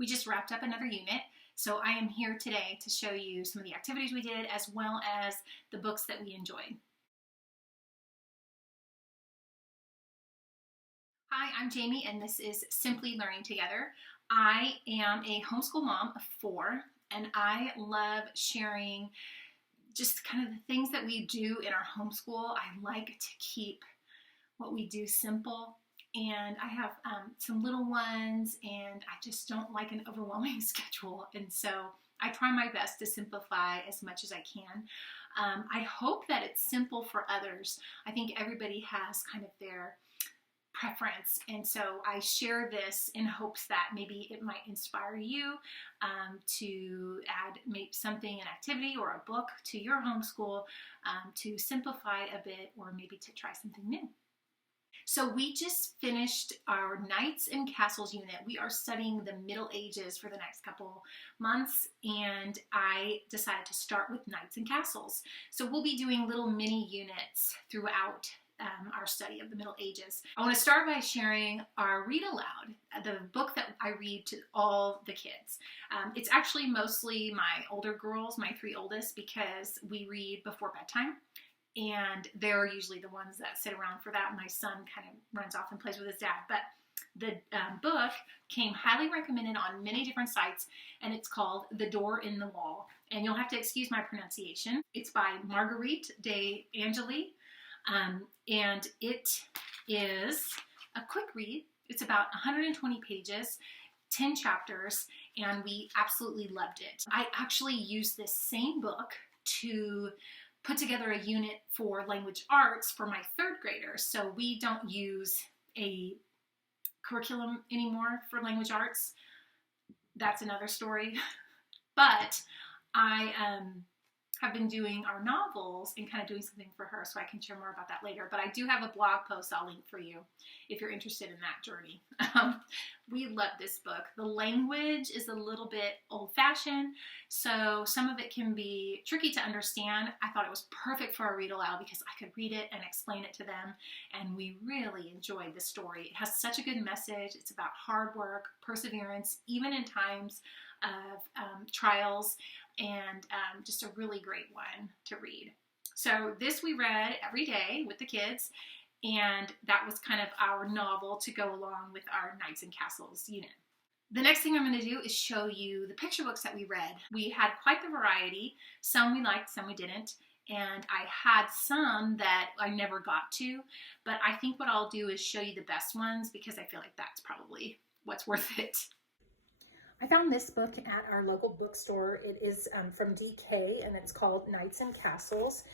We just wrapped up another unit, so I am here today to show you some of the activities we did as well as the books that we enjoyed. Hi, I'm Jamie and this is Simply Learning Together. I am a homeschool mom of 4 and I love sharing just kind of the things that we do in our homeschool. I like to keep what we do simple, and I have some little ones and I just don't like an overwhelming schedule, and so I try my best to simplify as much as I can. I hope that it's simple for others. I think everybody has kind of their preference, and so I share this in hopes that maybe it might inspire you to add maybe something, an activity or a book to your homeschool to simplify a bit, or maybe to try something new. So we just finished our Knights and Castles unit. We are studying the Middle Ages for the next couple months, and I decided to start with Knights and Castles. So we'll be doing little mini units throughout our study of the Middle Ages. I want to start by sharing our read aloud, the book that I read to all the kids. It's actually mostly my older girls, my 3 oldest, because we read before bedtime, and they're usually the ones that sit around for that. My son kind of runs off and plays with his dad, but the book came highly recommended on many different sites, and it's called The Door in the Wall, and you'll have to excuse my pronunciation. It's by Marguerite de Angeli. And it is a quick read. It's about 120 pages, 10 chapters, and we absolutely loved it. I actually used this same book to put together a unit for language arts for my 3rd graders. So we don't use a curriculum anymore for language arts. That's another story. But I have been doing our novels and kind of doing something for her, so I can share more about that later. But I do have a blog post I'll link for you if you're interested in that journey. We love this book. The language is a little bit old-fashioned, so some of it can be tricky to understand. I thought it was perfect for a read aloud because I could read it and explain it to them, and we really enjoyed the story. It has such a good message. It's about hard work, perseverance, even in times of trials, and just a really great one to read. So this we read every day with the kids, and that was kind of our novel to go along with our Knights and Castles unit. The next thing I'm going to do is show you the picture books that we read. We had quite the variety. Some we liked, some we didn't, and I had some that I never got to, but I think what I'll do is show you the best ones because I feel like that's probably what's worth it. I found this book at our local bookstore. It is from DK, and it's called Knights and Castles.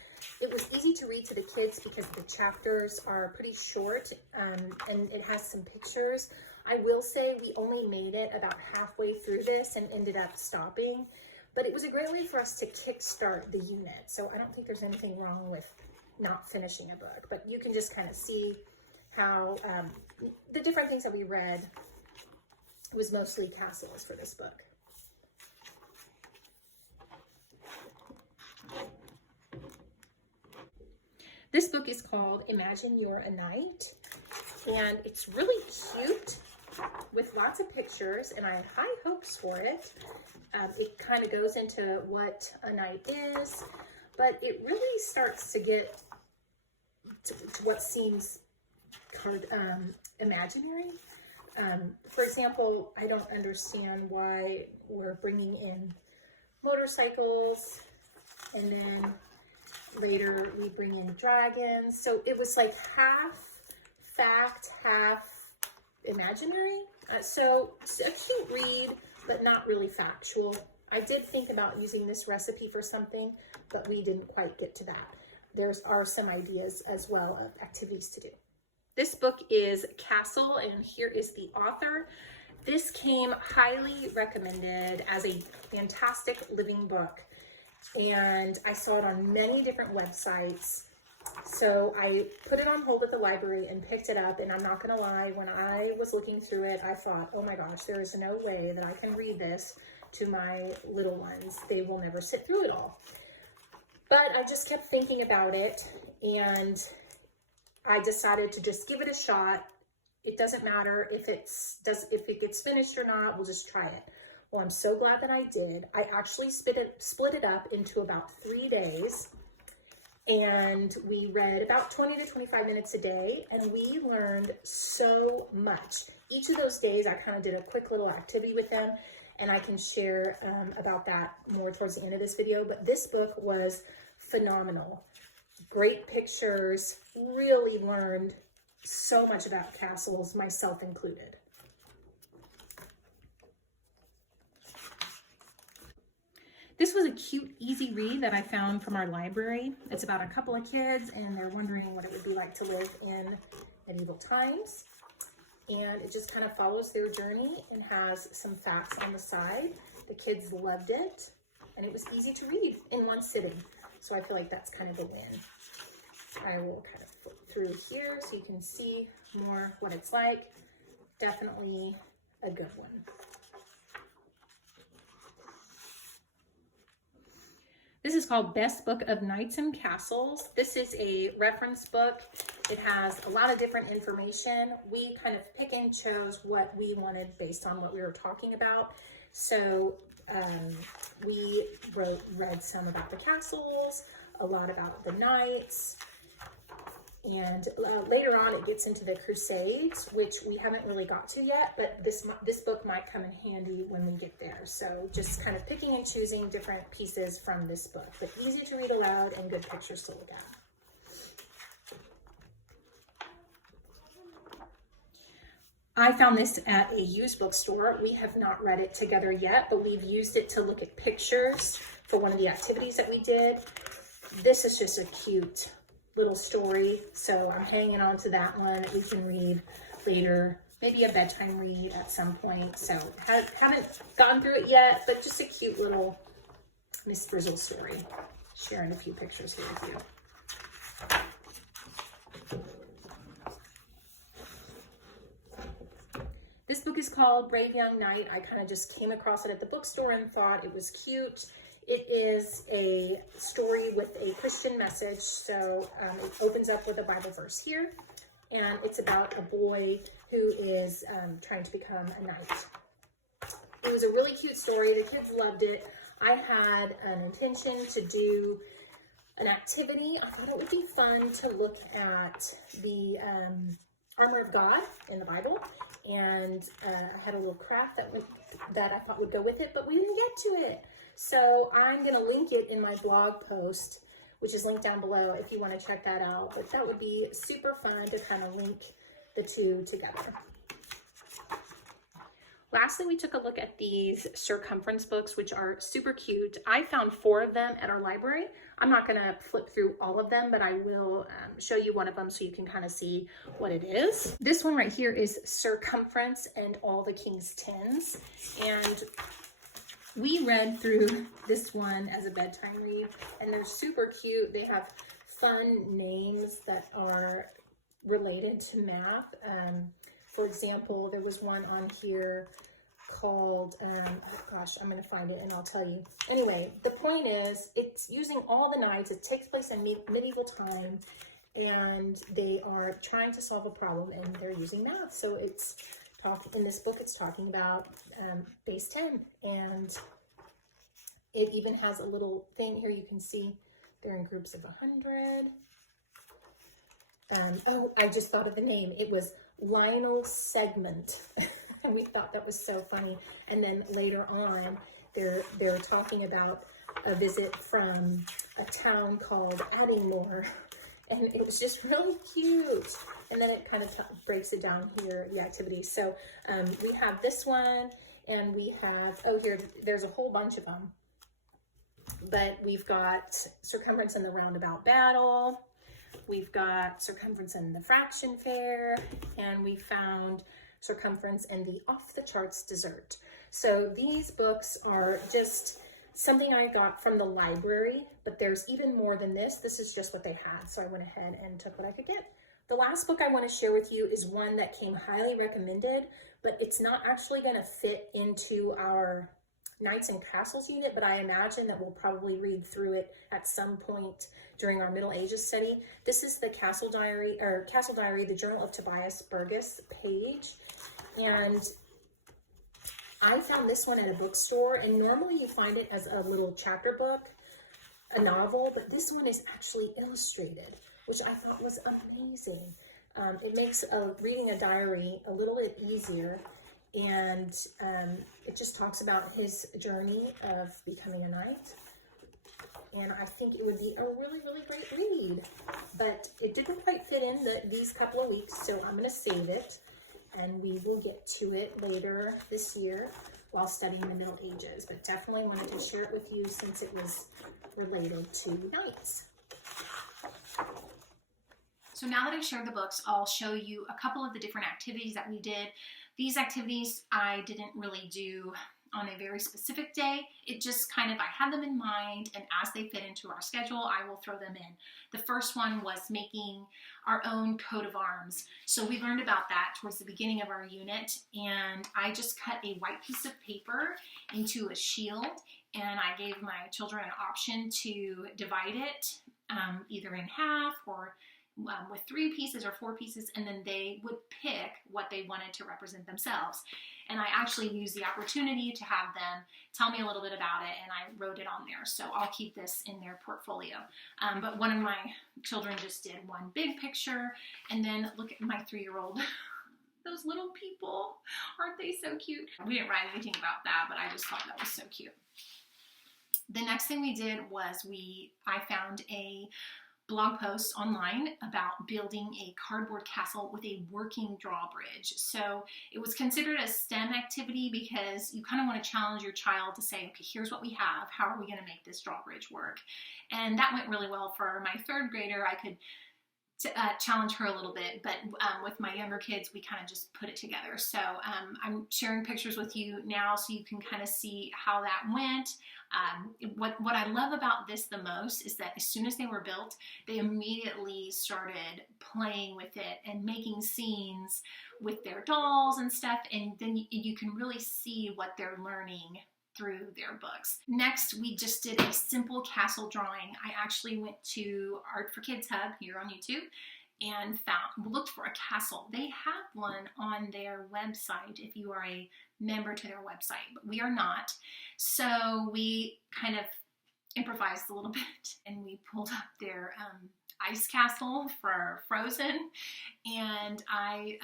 It was easy to read to the kids because the chapters are pretty short, and it has some pictures. I will say we only made it about halfway through this and ended up stopping, but it was a great way for us to kickstart the unit. So I don't think there's anything wrong with not finishing a book, but you can just kind of see how the different things that we read was mostly castles for this book. This book is called Imagine You're a Knight, and it's really cute with lots of pictures, and I have high hopes for it. It kind of goes into what a knight is, but it really starts to get to what seems kind of imaginary. For example, I don't understand why we're bringing in motorcycles, and then later we bring in dragons. So it was like half fact, half imaginary. So it's a cute read, but not really factual. I did think about using this recipe for something, but we didn't quite get to that. There are some ideas as well of activities to do. This book is Castle, and here is the author. This came highly recommended as a fantastic living book, and I saw it on many different websites. So I put it on hold at the library and picked it up, and I'm not gonna lie, when I was looking through it, I thought, oh my gosh, there is no way that I can read this to my little ones. They will never sit through it all. But I just kept thinking about it, and I decided to just give it a shot. it doesn't matter if if it gets finished or not, we'll just try it. Well, I'm so glad that I did. I actually split it up into about 3 days, and we read about 20 to 25 minutes a day, and we learned so much. Each of those days, I kind of did a quick little activity with them, and I can share about that more towards the end of this video. But this book was phenomenal. Great pictures, really learned so much about castles, myself included. This was a cute, easy read that I found from our library. It's about a couple of kids, and they're wondering what it would be like to live in medieval times. And it just kind of follows their journey and has some facts on the side. The kids loved it, and it was easy to read in one sitting. So I feel like that's kind of a win. I will kind of flip through here so you can see more what it's like. Definitely a good one. This is called Best Book of Knights and Castles. This is a reference book. It has a lot of different information. We kind of pick and chose what we wanted based on what we were talking about. So we read some about the castles, a lot about the knights, and later on it gets into the Crusades, which we haven't really got to yet, but this book might come in handy when we get there. So just kind of picking and choosing different pieces from this book, but easy to read aloud and good pictures to look at. I found this at a used bookstore. We have not read it together yet, but we've used it to look at pictures for one of the activities that we did. This is just a cute little story, so I'm hanging on to that one that we can read later, maybe a bedtime read at some point. So haven't gone through it yet, but just a cute little Miss Frizzle story. Sharing a few pictures here with you. This book is called Brave Young Knight. I kind of just came across it at the bookstore and thought it was cute. It is a story with a Christian message. So it opens up with a Bible verse here, and it's about a boy who is trying to become a knight. It was a really cute story. The kids loved it. I had an intention to do an activity. I thought it would be fun to look at the armor of God in the Bible, and I had a little craft that I thought would go with it, but we didn't get to it. So I'm going to link it in my blog post, which is linked down below if you want to check that out. But that would be super fun to kind of link the two together. Lastly, we took a look at these Sir Cumference books, which are super cute. I found 4 of them at our library. I'm not going to flip through all of them, but I will show you one of them so you can kind of see what it is. This one right here is Sir Cumference and All the King's Tins. And we read through this one as a bedtime read, and they're super cute. They have fun names that are related to math. For example, there was one on here called, oh gosh, I'm going to find it and I'll tell you. Anyway, the point is, it's using all the knights. It takes place in medieval time, and they are trying to solve a problem, and they're using math. So it's in this book, it's talking about base 10, and it even has a little thing here. You can see they're in groups of 100. Oh, I just thought of the name. It was Lionel Segment. And we thought that was so funny. And then later on, they're talking about a visit from a town called Addingmore, and it was just really cute. And then it kind of breaks it down here, the activities. So we have this one, and we have, oh, here, there's a whole bunch of them. But we've got Circumference in the Roundabout Battle. We've got Circumference in the Fraction Fair, and we found Circumference in the Off the Charts Dessert. So these books are just something I got from the library, but there's even more than this. This is just what they had, so I went ahead and took what I could get. The last book I want to share with you is one that came highly recommended, but it's not actually going to fit into our Knights and Castles unit, but I imagine that we'll probably read through it at some point during our Middle Ages study. This is the Castle Diary, the Journal of Tobias Burgess page. And I found this one at a bookstore, and normally you find it as a little chapter book, a novel, but this one is actually illustrated, which I thought was amazing. It makes reading a diary a little bit easier, and it just talks about his journey of becoming a knight. And I think it would be a really, really great read, but it didn't quite fit in these couple of weeks, so I'm going to save it, and we will get to it later this year while studying the Middle Ages, but definitely wanted to share it with you since it was related to knights. So now that I've shared the books, I'll show you a couple of the different activities that we did. These activities I didn't really do on a very specific day. It just kind of, I had them in mind, and as they fit into our schedule, I will throw them in. The first one was making our own coat of arms. So we learned about that towards the beginning of our unit, and I just cut a white piece of paper into a shield, and I gave my children an option to divide it either in half or with 3 pieces or 4 pieces, and then they would pick what they wanted to represent themselves. And I actually used the opportunity to have them tell me a little bit about it, and I wrote it on there. So I'll keep this in their portfolio. But one of my children just did one big picture, and then look at my 3-year-old. Those little people, aren't they so cute? We didn't write anything about that, but I just thought that was so cute. The next thing we did was I found a blog post online about building a cardboard castle with a working drawbridge. So it was considered a STEM activity because you kind of want to challenge your child to say, okay, here's what we have. How are we going to make this drawbridge work? And that went really well for my 3rd grader. I could challenge her a little bit, but with my younger kids, we kind of just put it together. So I'm sharing pictures with you now so you can kind of see how that went. What I love about this the most is that as soon as they were built, they immediately started playing with it and making scenes with their dolls and stuff, and then you can really see what they're learning through their books. Next, we just did a simple castle drawing. I actually went to Art for Kids Hub here on YouTube and looked for a castle. They have one on their website if you are a member to their website, but we are not. So we kind of improvised a little bit, and we pulled up their ice castle for Frozen, and I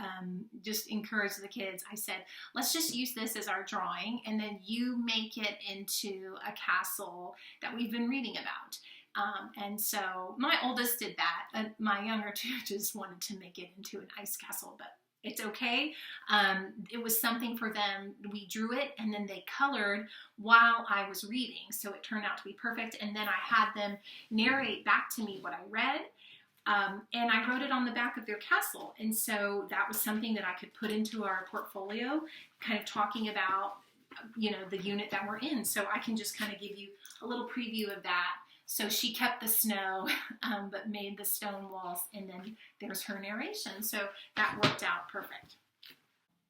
just encouraged the kids. I said, let's just use this as our drawing, and then you make it into a castle that we've been reading about. And so my oldest did that. My younger two just wanted to make it into an ice castle, but it's okay. It was something for them. We drew it, and then they colored while I was reading, so it turned out to be perfect. And then I had them narrate back to me what I read, and I wrote it on the back of their castle. And so that was something that I could put into our portfolio, kind of talking about, the unit that we're in. So I can just kind of give you a little preview of that. So she kept the snow, but made the stone walls, and then there's her narration. So that worked out perfect.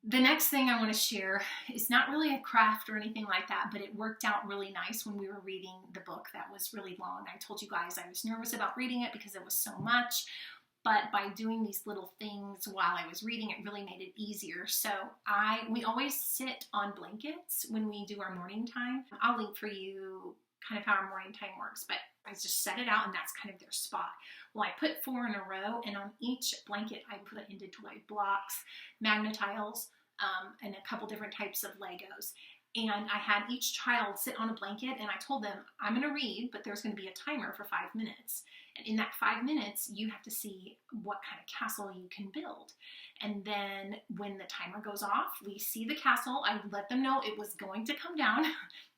The next thing I want to share is not really a craft or anything like that, but it worked out really nice when we were reading the book that was really long. I told you guys I was nervous about reading it because it was so much, but by doing these little things while I was reading, it really made it easier. So we always sit on blankets when we do our morning time. I'll link for you kind of how our morning time works, but I just set it out, and that's kind of their spot. Well, I put 4 in a row, and on each blanket I put into toy blocks, magnetiles, and a couple different types of Legos. And I had each child sit on a blanket, and I told them, I'm going to read, but there's going to be a timer for 5 minutes. And in that 5 minutes, you have to see what kind of castle you can build. And then when the timer goes off, we see the castle. I let them know it was going to come down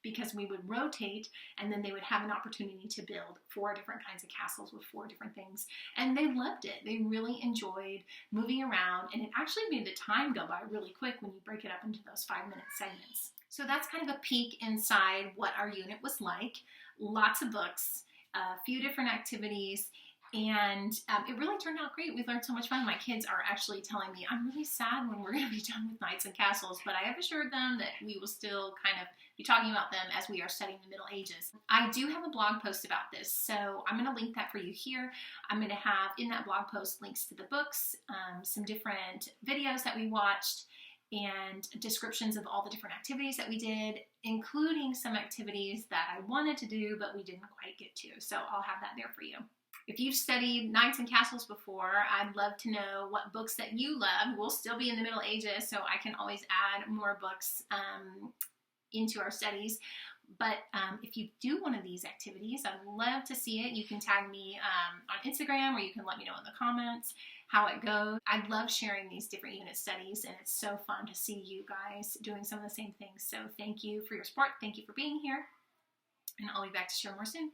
because we would rotate, and then they would have an opportunity to build 4 different kinds of castles with 4 different things. And they loved it. They really enjoyed moving around, and it actually made the time go by really quick when you break it up into those 5-minute segments. So that's kind of a peek inside what our unit was like. Lots of books, a few different activities, And it really turned out great. We learned so much fun. My kids are actually telling me, I'm really sad when we're going to be done with Knights and Castles, but I have assured them that we will still kind of be talking about them as we are studying the Middle Ages. I do have a blog post about this, so I'm going to link that for you here. I'm going to have in that blog post links to the books, some different videos that we watched, and descriptions of all the different activities that we did, including some activities that I wanted to do but we didn't quite get to. So I'll have that there for you. If you've studied Knights and Castles before, I'd love to know what books that you love. We'll still be in the Middle Ages, so I can always add more books into our studies. But if you do one of these activities, I'd love to see it. You can tag me on Instagram, or you can let me know in the comments how it goes. I love sharing these different unit studies, and it's so fun to see you guys doing some of the same things. So thank you for your support. Thank you for being here, and I'll be back to share more soon.